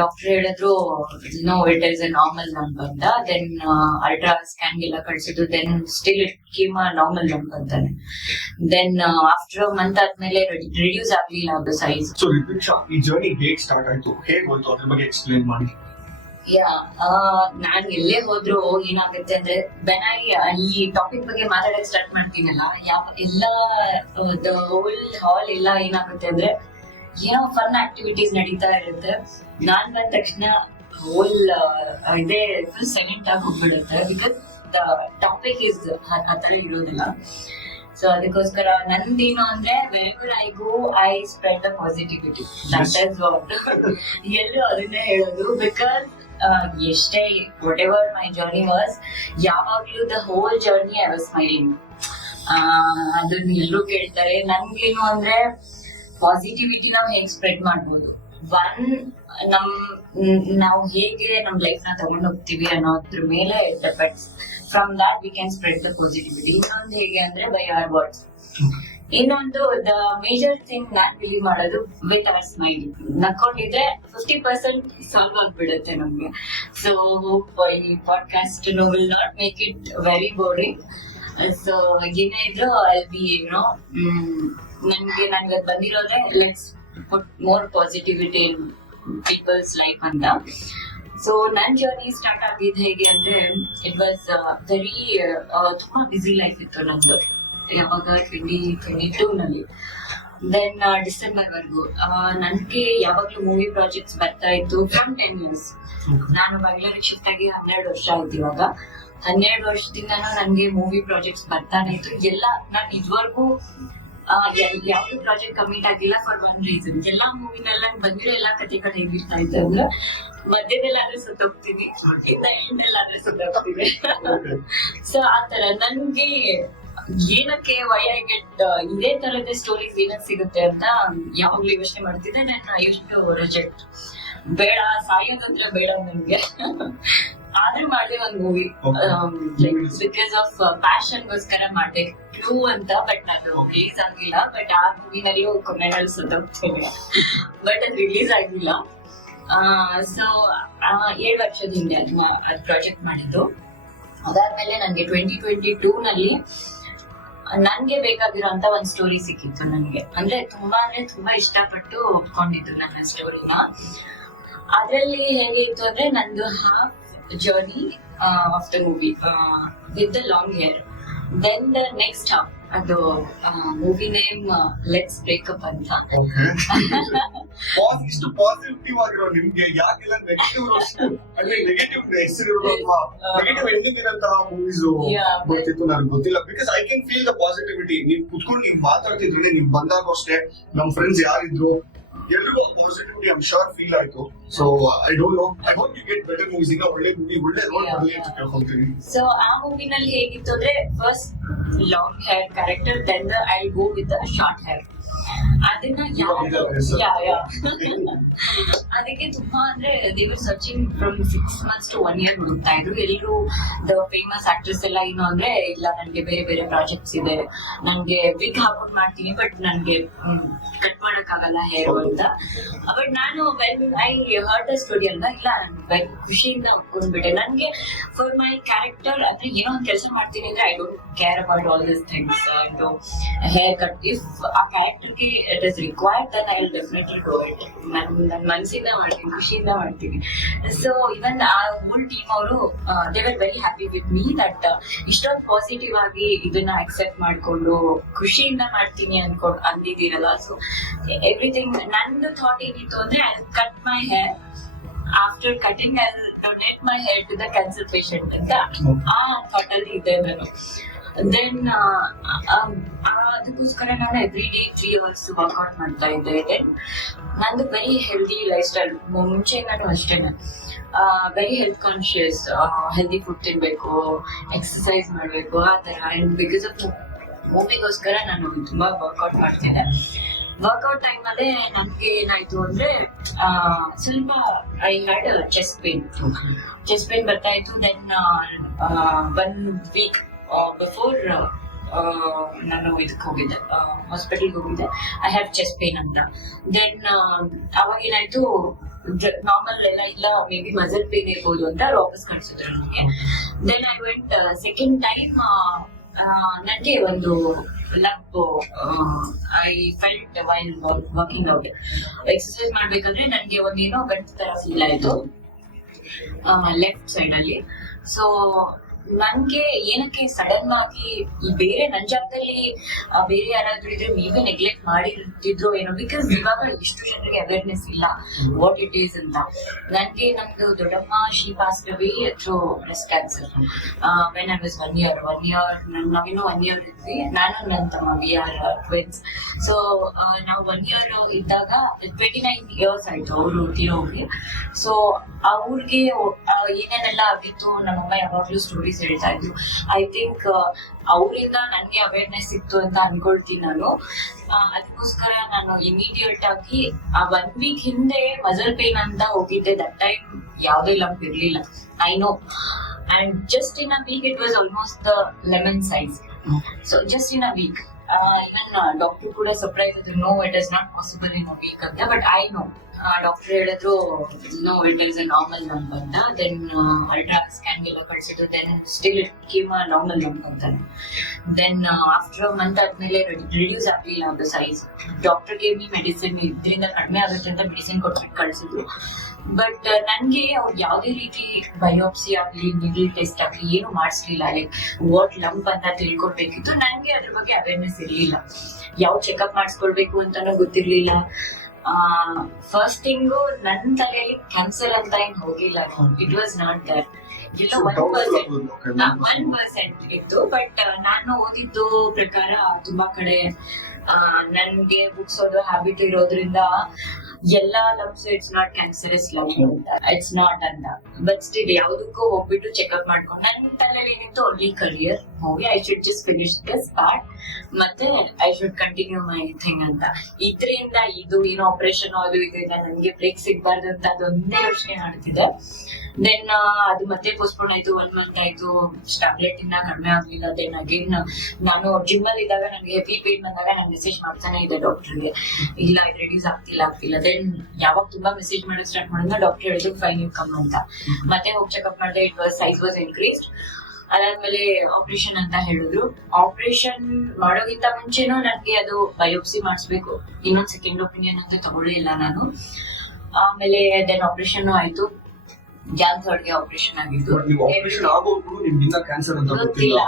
Doctor ಹೇಳಿದ್ರು no it is a normal lump ಅಂತ. Then ultra scan ಗೆಲ್ಲ ಕಳ್ಸಿದ್ರು. Then still it came a normal lump ಅಂತಾನೆ. Then after month ಆದ್ಮೇಲೆ reduce ಆಗ್ಲಿಲ್ಲ ಅದು ಸೈಜ್. ಸೊ ರಿದ್ವಿಕ್ಷಾ, ಈ ಜರ್ನಿ ಹೇಗ್ ಸ್ಟಾರ್ಟ್ ಆಯ್ತು, ಹೇಗ್ ಬಂತು, ಅದ್ರ ಬಗ್ಗೆ ಎಕ್ಸ್ಪ್ಲೇನ್ ಮಾಡಿ. ನಾನ್ ಎಲ್ಲೇ ಹೋದ್ರು ಏನಾಗುತ್ತೆ ಅಂದ್ರೆ ಈ ಟಾಪಿಕ್ ಬಗ್ಗೆ ಮಾತಾಡಕ್ ಸ್ಟಾರ್ಟ್ ಮಾಡ್ತೀನಲ್ಲ, ಎಲ್ಲ ಹೋಲ್ ಹಾಲ್ ಎಲ್ಲ ಏನಾಗುತ್ತೆ ಅಂದ್ರೆ ಏನೋ ಫನ್ ಆಕ್ಟಿವಿಟೀಸ್ ನಡೀತಾ ಇರುತ್ತೆ. ನಾನ್ ಬಂದ ತಕ್ಷಣ ಹೋಲ್ ಇದೇ ಫುಲ್ ಸೈಲೆಂಟ್ ಆಗಿ ಹೋಗ್ಬಿಡುತ್ತೆ. ಬಿಕಾಸ್ ದ ಟಾಪಿಕ್ ಇಸ್ ಆತರ ಇರೋದಿಲ್ಲ. ಸೊ ಅದಕ್ಕೋಸ್ಕರ ನಂದೇನು ಅಂದ್ರೆ wherever I go I spread the positivity. That is what ಎಲ್ಲರೂ ಅದನ್ನೇ ಹೇಳೋದು. ಬಿಕಾಸ್ ಎಷ್ಟೇ whatever my journey was, ಯಾವಾಗ್ಲೂ the whole journey I was smiling. ಅದನ್ನ ಎಲ್ಲರೂ ಕೇಳ್ತಾರೆ. ನನ್ಗೇನು ಅಂದ್ರೆ ಪಾಸಿಟಿವಿಟಿ ನಾವು ಹೇಗೆ ಸ್ಪ್ರೆಡ್ ಮಾಡ್ಬೋದು, ನಾವು ಹೇಗೆ ನಮ್ ಲೈಫ್ ನ ತಗೊಂಡ್ ಹೋಗ್ತೀವಿ ಅನ್ನೋದ್ರ ಮೇಲೆ depends. From that we can spread the positivity. ಇನ್ನೊಂದು ಹೇಗೆ ಅಂದ್ರೆ ಬೈ ಅವರ್ ವರ್ಡ್ಸ್. ಇನ್ನೊಂದು ದ ಮೇಜರ್ ಥಿಂಗ್ ನಾನ್ ಬಿಲೀವ್ ಮಾಡೋದು ವಿತ್ ಅವರ್ ಸ್ಮೈಲ್. ನಕ್ಕೊಂಡಿದ್ರೆ 50% ಸಾಲ್ವ್ ಆಗ್ಬಿಡುತ್ತೆ ನಮ್ಗೆ. ಸೊ ಈ podcast will not make it very boring. So ಏನೇ ಇದ್ರು ಐಲ್ ಬಿ ನನ್ಗೆ ಬಂದಿರೋದೇ let's put more positivity in people's life ಅಂತ. ಸೊ ನನ್ ಜರ್ನಿ ಸ್ಟಾರ್ಟ್ ಆಗಿದ್ದು ಹೇಗೆ ಅಂದ್ರೆ, ಇಟ್ ವಾಸ್ ವೆರಿ ತುಂಬಾ ಬಿಸಿ ಲೈಫ್ ಇತ್ತು ನಂದು. ಯಾವಾಗ 2022 ನಲ್ಲಿ. ದೆನ್ ಡಿಸೆಂಬರ್ ವರ್ಗು ನನ್ಗೆ ಯಾವಾಗ್ಲೂ ಮೂವಿ ಪ್ರಾಜೆಕ್ಟ್ಸ್ ಬರ್ತಾ ಇತ್ತು ಫ್ರಮ್ 10 years. ನಾನು ಬೆಂಗಳೂರಿಗೆ ಶಿಫ್ಟ್ ಆಗಿ 12 ವರ್ಷ ಆಯ್ತು ಇವಾಗ. 12 ವರ್ಷದಿಂದನೂ ನನ್ಗೆ ಮೂವಿ ಪ್ರಾಜೆಕ್ಟ್ಸ್ ಬರ್ತಾನೆ ಇತ್ತು. ಎಲ್ಲ ನಾನು ಇದುವರೆಗೂ ಯಾವ್ದು ಪ್ರಾಜೆಕ್ಟ್ ಕಮಿಟ್ ಆಗಿಲ್ಲ ಫಾರ್ ಒನ್ ರೀಸನ್. ಎಲ್ಲಾ ಮೂವಿನೆಲ್ಲ ಬಂದಿರೋ ಎಲ್ಲಾ ಕಥೆಗಳು ಹೇಗಿರ್ತಾ ಇತ್ತು ಅಂದ್ರೆ, ಮಧ್ಯದಲ್ಲಾದ್ರೆ ಸುತ್ತೋಗ್ತೀನಿ, ಎಂಡಲ್ಲಾದ್ರೆ ಸುತ್ತೋಗ್ತೀನಿ. ಸೊ ಆತರ ನನ್ಗೆ ಏನಕ್ಕೆ ವೈ ಐ ಗೆಟ್ ಇದೇ ತರದ ಸ್ಟೋರೀಸ್ ಏನಕ್ಕೆ ಸಿಗುತ್ತೆ ಅಂತ ಯಾವಾಗ್ಲೂ ಯೋಚನೆ ಮಾಡ್ತಿದ್ದೆ. ನಾನು ಎಷ್ಟು ರಿಜೆಕ್ಟ್, ಬೇಡ ಸಾಯೋದಂದ್ರೆ ಬೇಡ ನನ್ಗೆ. ಆದ್ರೂ ಮಾಡಿದೆ ಒಂದ್ ಮೂವಿ, ಬಿಕಾಸ್ ಆಫ್ ಪ್ಯಾಷನ್ ಗೋಸ್ಕರ ಮಾಡ್ದೆ ಕ್ಲೂ ಅಂತ. ಬಟ್ ನಾನು ರಿಲೀಸ್ ಆಗಿಲ್ಲ. ಬಟ್ ಆ ಮೂವಿನಲ್ಲೂ ಕೊನೆಗಳು ಸುತ್ತೋಗ್ತೀನಿ. ಬಟ್ ಅದು ರಿಲೀಸ್ ಆಗಿಲ್ಲ. ಸೊ 7 ವರ್ಷದ ಹಿಂದೆ ಅದ್ ಪ್ರಾಜೆಕ್ಟ್ ಮಾಡಿದ್ದು. ಅದಾದ್ಮೇಲೆ ನನ್ಗೆ 2022 ನಲ್ಲಿ ನನ್ಗೆ ಬೇಕಾಗಿರೋಂತ ಒಂದ್ ಸ್ಟೋರಿ ಸಿಕ್ಕಿತ್ತು ನನ್ಗೆ. ಅಂದ್ರೆ ತುಂಬಾ ಇಷ್ಟಪಟ್ಟು ಒಪ್ಕೊಂಡಿದ್ದು ನನ್ನ ಸ್ಟೋರಿನ. ಅದ್ರಲ್ಲಿ ಹೇಗಿತ್ತು ಅಂದ್ರೆ, ನಂದು half journey of the movie with the long hair. Then the next half, ಅದು ಮೂವಿ ನೇಮ್ ಲೆಟ್ಸ್ ಬ್ರೇಕಪ್ ಅಂತ. ಇಷ್ಟು ಪಾಸಿಟಿವ್ ಆಗಿರೋ ನಿಮ್ಗೆ ಯಾಕೆಲ್ಲ ನೆಗೆಟಿವ್ ಅಂದ್ರೆ ನೆಗೆಟಿವ್ ನೆಗೆಟಿವ್ ಎಂಡಿಂಗ್ ಇರೋಂತಹ ಮೂವೀಸ್ ಬರ್ತಿತ್ತು? ನನಗೆ ಗೊತ್ತಿಲ್ಲ. Because I can feel the positivity. ನೀವು ಕುತ್ಕೊಂಡು ನೀವು ಮಾತಾಡ್ತಿದ್ರೆ, ನೀವು ಬಂದಾಗ ಅಷ್ಟೇ ನಮ್ ಫ್ರೆಂಡ್ಸ್ ಯಾರಿದ್ರು ಎಲ್ರಿಗೂ positivity I am sure feel ಆಯ್ತು. So I don't know, I hope you get better movies. ಈಗ ಒಳ್ಳೆ ಮೂವಿ, ಒಳ್ಳೆ ರೋಲ್ ಬರಲಿ ಅಂತ ಕೇಳ್ಕೊಳ್ತೀನಿ. ಸೊ ಆ ಮೂವಿನಲ್ಲಿ ಹೇಗಿತ್ತು ಅಂದ್ರೆ, first long hair character, then I go with short hair. ಅದನ್ನ ಅದಕ್ಕೆ ತುಂಬಾ ಅಂದ್ರೆ they were searching from 6 months to 1 year ಹುಡುಕ್ತಾ ಇದ್ರು. ಎಲ್ಲರೂ ದ ಫೇಮಸ್ ಆಕ್ಟ್ರೆಸ್ ಎಲ್ಲ ಏನು ಅಂದ್ರೆ, ಇಲ್ಲ ನನ್ಗೆ ಬೇರೆ ಬೇರೆ ಪ್ರಾಜೆಕ್ಟ್ಸ್ ಇದೆ, ನನ್ಗೆ ವಿಗ್ ಹಾಕೊಂಡ್ ಮಾಡ್ತೀನಿ, ಬಟ್ ನನ್ಗೆ ಕಟ್ ಮಾಡಕ್ ಆಗಲ್ಲ ಹೇರ್ ಅಂತ. ಬಟ್ ನಾನು when I heard the story ಅಲ್ಲ, ಇಲ್ಲ ನನ್ಗೆ ಖುಷಿಯಿಂದ ಒಪ್ಕೊಂಡ್ಬಿಟ್ಟೆ. ನನ್ಗೆ ಫಾರ್ ಮೈ ಕ್ಯಾರೆಕ್ಟರ್ ಅಂದ್ರೆ ಏನೋ ಒಂದ್ ಕೆಲಸ ಮಾಡ್ತೀನಿ ಅಂದ್ರೆ I don't care about all this things. Haircut, if ಆ ಕ್ಯಾರೆಕ್ಟರ್ಗೆ it is required, then I will definitely do it. ನನ್ನ ಮನಸ್ಸಿಂದ ಮಾಡ್ತೀನಿ, ಖುಷಿಯಿಂದ ಮಾಡ್ತೀನಿ. ಸೊ ಇವನ್ ಆ ಹೋಲ್ ಟೀಮ್ ಅವರು they were very happy with me that ಇಷ್ಟೊಂದು ಪಾಸಿಟಿವ್ ಆಗಿ ಇದನ್ನ ಅಕ್ಸೆಪ್ಟ್ ಮಾಡ್ಕೊಂಡು ಖುಷಿಯಿಂದ ಮಾಡ್ತೀನಿ ಅಂದಿದ್ದೀರಲ್ಲ. ಸೊ ಎವ್ರಿಥಿಂಗ್ ನಂದು ಥಾಟ್ ಏನಿತ್ತು ಅಂದ್ರೆ, I cut my hair. After cutting I donate my hair to the cancer patient ಅಂತ ಆ ಥಾಟ್ ಅಲ್ಲಿ ಇದೆ ನಾನು. ದೆನ್ ಅದಕ್ಕೋಸ್ಕರ ನಾನು ಎವ್ರಿ ಡೇ 3 hours ವರ್ಕ್ಔಟ್ ಮಾಡ್ತಾ ಇದ್ದೆ. ದೆನ್ ನಂದು ವೆರಿ ಹೆಲ್ದಿ ಲೈಫ್ ಸ್ಟೈಲ್. ಮುಂಚೆ ನಾನು ಅಷ್ಟೇನೆ very health conscious, healthy food ತಿನ್ಬೇಕು, ಎಕ್ಸರ್ಸೈಸ್ ಮಾಡ್ಬೇಕು ಆ ತರ. ಅಂಡ್ ಬಿಕಾಸ್ ಆಫ್ ಮೂವಿಗೋಸ್ಕರ ನಾನು ತುಂಬಾ ವರ್ಕ್ಔಟ್ ಮಾಡ್ತೇನೆ. ವರ್ಕ್ಔಟ್ ಟೈಮ್ ಅಲ್ಲೇ ನಮ್ಗೆ ಏನಾಯ್ತು ಅಂದ್ರೆ, ಸ್ವಲ್ಪ ಐ ಹ್ಯಾಡ್ ಚೆಸ್ಟ್ ಪೇನ್ ಬರ್ತಾ ಇತ್ತು. ದೆನ್ 1 week ಬಿಫೋರ್ ನಾನು ಇದಕ್ಕೆ ಹೋಗಿದ್ದೆ, ಹಾಸ್ಪಿಟಲ್ಗೆ ಹೋಗಿದ್ದೆ. ಐ ಹ್ಯಾವ್ ಚೆಸ್ಟ್ ಪೇನ್ ಅಂತ. ದೆನ್ ಅವಾಗ ಏನಾಯ್ತು, ನಾರ್ಮಲ್ ಎಲ್ಲ ಇಲ್ಲ, ಮೇ ಬಿ ಮಸಲ್ ಪೇನ್ ಇರ್ಬೋದು ಅಂತ ವಾಪಸ್ ಕಳ್ಸಿದ್ರು ನನಗೆ. Then I went second time. ನನಗೆ ಒಂದು lump I felt while working out. Exercise ಮಾಡ್ಬೇಕಾದ್ರೆ ನನಗೆ ಒಂದೇನೋ ಗಂಟು ತರ ಫೀಲ್ ಆಯ್ತು ಲೆಫ್ಟ್ ಸೈಡ್ ಅಲ್ಲಿ. ಸೊ ನನ್ಗೆ ಏನಕ್ಕೆ ಸಡನ್ ಆಗಿ ಈ ಬೇರೆ ನನ್ ಜಾಗದಲ್ಲಿ ಬೇರೆ ಯಾರಾದ್ರೂ ಇದ್ರೆ ಮೇ ಬಿ ನೆಗ್ಲೆಕ್ಟ್ ಮಾಡಿರ್ತಿದ್ರು ಏನೋ, ಬಿಕಾಸ್ ಇವಾಗ ಎಷ್ಟು ಜನರಿಗೆ ಅವೇರ್ನೆಸ್ ಇಲ್ಲ ವಾಟ್ ಇಟ್ ಈಸ್ ಅಂತ. ನನ್ಗೆ ನಮ್ದು ದೊಡ್ಡಮ್ಮ she passed away through breast cancer when I was 1 year. ನಾವಿನ್ನೂ 1 year ಇದ್ವಿ, ನಾನು ನನ್ನ ತಮ್ಮ ವಿ ಆರ್ ಟ್ವಿನ್ಸ್. ಸೊ ನಾವು 1 year ಇದ್ದಾಗ 29 years ಆಯ್ತು ಅವರು ತೀರೋಗಿ. ಸೊ ಅವ್ರಿಗೆ ಏನೇನೆಲ್ಲ ಆಗಿತ್ತು ನಮ್ಮಮ್ಮ ಯಾವಾಗ್ಲೂ ಸ್ಟೋರೀಸ್ ಹೇಳ್ತಾ ಇದ್ರು. ಐ ಥಿಂಕ್ ಅವರಿಂದ ನನ್ಗೆ ಅವೇರ್ನೆಸ್ ಸಿಕ್ತು ಅಂತ ಅನ್ಕೊಳ್ತೀನಿ ನಾನು. ಅದಕ್ಕೋಸ್ಕರ ನಾನು ಇಮಿಡಿಯೇಟ್ ಆಗಿ ಆ 1 week ಹಿಂದೆ ಮಸಲ್ ಪೇನ್ ಅಂತ ಹೋಗಿದ್ದೆ. ದಟ್ ಟೈಮ್ ಯಾವ್ದೇ ಲಂಪ್ ಇರ್ಲಿಲ್ಲ, I know. And just in a week it was almost the lemon size. So just in a week even doctor ಕೂಡ ಸರ್ಪ್ರೈಸ್ ಇದ್ರು, no it is not possible in a week ಅಂತ. But I know doctor ಹೇಳಿದ್ರು no it is a normal lump ಅಂತ. Then ultra scan ಎಲ್ಲ ಕಳ್ಸಿದ್ರು. Then still it came a normal lump ಅಂತಾನೆ. Then after a month ಆದ್ಮೇಲೆ reduce ಆಗ್ಲಿಲ್ಲ ಅದು size. Doctor gave me medicine, ಇದರಿಂದ ಕಡಿಮೆ ಆಗುತ್ತೆ ಅಂತ ಮೆಡಿಸಿನ್ ಕೊಟ್ಬಿಟ್ಟು ಕಳ್ಸಿದ್ರು. ಬಟ್ ನನ್ಗೆ ಅವ್ರು ಯಾವ್ದೇ ರೀತಿ ಬಯೋಪ್ಸಿ ಆಗ್ಲಿ ನೀಡಲ್ ಟೆಸ್ಟ್ ಆಗ್ಲಿ ಏನು ಮಾಡಿಸ್ಲಿಲ್ಲ. ಲೈಕ್ ವಾಟ್ ಲಂಪ್ ಅಂತ ತಿಳ್ಕೊಳ್ಬೇಕಿತ್ತು. ನನ್ಗೆ ಅದ್ರ ಬಗ್ಗೆ ಅವೇರ್ನೆಸ್ ಇರ್ಲಿಲ್ಲ, ಯಾವ ಚೆಕಪ್ ಮಾಡಿಸ್ಕೊಳ್ಬೇಕು ಅಂತಾನು ಗೊತ್ತಿರ್ಲಿಲ್ಲ. ಫಸ್ಟ್ ಥಿಂಗು ನನ್ ತಲೆಯಲ್ಲಿ ಕ್ಯಾನ್ಸರ್ ಅಂತ ಏನ್ ಹೋಗಿಲ್ಲ. It was not that. ಇಲ್ಲ 1% ಇತ್ತು. ಬಟ್ ನಾನು ಓದಿದ್ದು ಪ್ರಕಾರ ತುಂಬಾ ಕಡೆ ನನ್ಗೆ ಬುಕ್ಸ್ ಓದೋ ಹ್ಯಾಬಿಟ್ ಇರೋದ್ರಿಂದ ಎಲ್ಲಾ lumps it's not cancerous lump ಅಂತ, ಇಟ್ಸ್ ನಾಟ್ ಅಂತ. ಬಟ್ ಸ್ಟಿಲ್ ಯಾವ್ದಕ್ಕೂ ಹೋಗ್ಬಿಟ್ಟು ಚೆಕ್ಅಪ್ ಮಾಡ್ಕೊಂಡು ನನ್ ತಲೆಯಲ್ಲಿ ಏನಿತ್ತು only career movie, I should just finish this part ಮತ್ತೆ I should continue my thing ಅಂತ. ಇದ್ರಿಂದ ಇದು ಏನೋ ಆಪರೇಷನ್ ಅದು ಇದರಿಂದ ನನ್ಗೆ ಬ್ರೇಕ್ ಸಿಗ್ಬಾರ್ದು ಅಂತ ಅದೊಂದೇ ಯೋಚನೆ ಮಾಡ್ತಿದ್ದೆ. ದೆನ್ ಅದು ಮತ್ತೆ ಪೋಸ್ಟ್ಪೋನ್ ಆಯ್ತು. 1 month ಆಯ್ತು, ಟ್ಯಾಬ್ಲೆಟ್ ಇನ್ನ ಕಡಿಮೆ ಆಗ್ಲಿಲ್ಲ. ದೆನ್ ಅಗೇನ್ ನಾನು ಜಿಮ್ ಅಲ್ಲಿ ಇದ್ದಾಗ ನನಗೆ ಹೆವಿ ಪೇನ್ ಬಂದಾಗ ನಾನು ಮೆಸೇಜ್ ಮಾಡ್ತಾನೆ ಇದ್ದೆ ಡಾಕ್ಟರ್ಗೆ, ಇಲ್ಲ ಇದು ರೆಡ್ಯೂಸ್ ಆಗ್ತಿಲ್ಲ. ದೆನ್ ಯಾವಾಗ ತುಂಬಾ ಮೆಸೇಜ್ ಮಾಡಕ್ ಸ್ಟಾರ್ಟ್ ಮಾಡಿದ್ರೆ ಡಾಕ್ಟರ್ ಹೇಳಿದ್ರು ಫೈನ್ ಯು ಕಮ್ ಅಂತ. ಮತ್ತೆ ಹೋಗಿ ಚೆಕ್ಅಪ್ ಮಾಡಿದೆ, it was size was increased. ಅದಾದ್ಮೇಲೆ ಆಪರೇಷನ್ ಅಂತ ಹೇಳಿದ್ರು. ಆಪರೇಷನ್ ಮಾಡೋಕ್ಕಿಂತ ಮುಂಚೆನೂ ನನ್ಗೆ ಅದು ಬಯೋಪ್ಸಿ ಮಾಡಿಸ್ಬೇಕು, ಇನ್ನೊಂದ್ ಸೆಕೆಂಡ್ ಒಪಿನಿಯನ್ ಅಂತ ತಗೊಳ್ಳಿಲ್ಲ ನಾನು. ಆಮೇಲೆ ದೆನ್ ಆಪರೇಷನ್ ಆಯ್ತು. Jan 3rd ಆಪರೇಷನ್ ಆಗಿದ್ದು. ಆಪರೇಷನ್ ಆಗೋದು ನಿಮ್ಗೆ ಕ್ಯಾನ್ಸರ್ ಅಂತ ಗೊತ್ತಿಲ್ಲ.